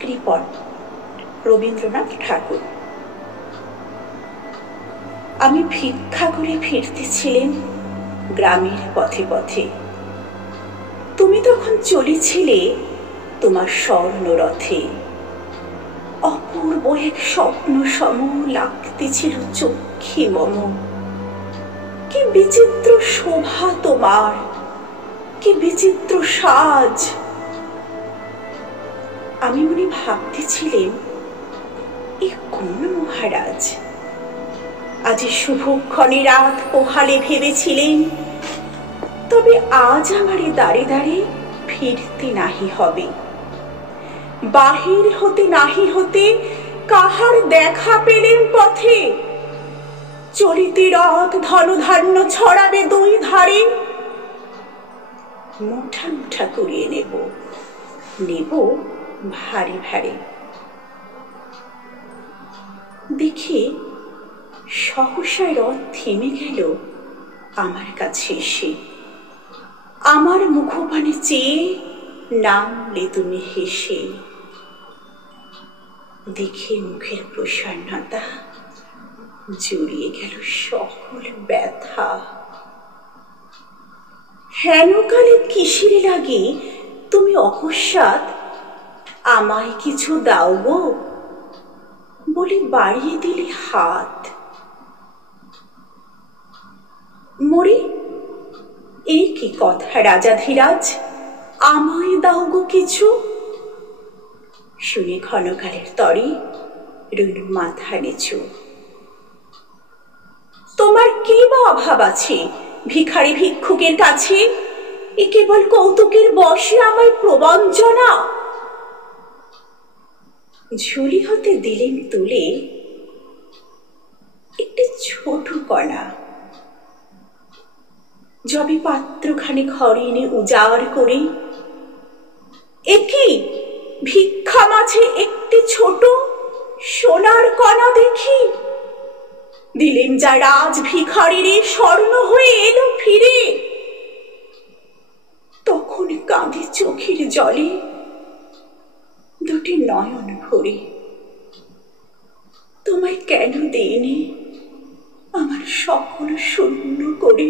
কৃপণ, রবীন্দ্রনাথ ঠাকুর। আমি ভিক্ষা করে ফিরতেছিলেন গ্রামের পথে পথে। তুমি তখন চলেছিলে তোমার স্বর্ণরথে। অপূর্ব এক স্বপ্ন সম লাগতেছিল চক্ষে মম। কি বিচিত্র শোভা তোমার, কি বিচিত্র সাজ। আমি মনে ভাবতেছিলেন, এ কোন মহারাজ? আজ শুভক্ষণে রাত পোহালে ভেবেছিলেন, তবে আজ আমারে দাঁড়ে দাঁড়ে ফিরতে নাহি হবে। বাহির হতে নাহি হতে কাহার দেখা পেলেন পথে? চলিতে রথ ধনধান্য ছড়াবে দুই ধারে। মুঠা মুঠা করিয়ে নেব, নেব ভারী ভারী। দেখি সহসা রথ থেমে গেল আমার কাছে এসে। আমার মুখপানে চেয়ে নামলে তুমি হেসে। দেখে মুখের প্রসন্নতা জুড়িয়ে গেল সকল ব্যথা। হেনকালে কিসের লাগে তুমি অকস্মাৎ আমায় কিছু দাও গো বলে বাড়িয়ে দিলে হাত। মরি, এই কি কথা রাজাধিরাজ, আমায় দাও গো কিছু? শুনে ক্ষণকালের তরে রইল মাথা নিচু। তোমার কি বা অভাব আছে ভিখারি ভিক্ষুকের কাছে? এ কেবল কৌতুকের বশে আমায় প্রবঞ্চনা। ঝুলি হতে দিলেন তুলে একটি ছোট কণা। যবে পাত্রখানে ঘরে এনে উজাড় করে, এ কি ভিক্ষা মাঝে একটি ছোট সোনার কণা দেখি। দিলেন যা রাজ ভিখারিরে স্বর্ণ হয়ে এলো ফিরে। তখন কাঁদে চোখের জলে দুটি নয়ন ভরে। তোমায় কেন দেইনি আমার সকল শূন্য করে?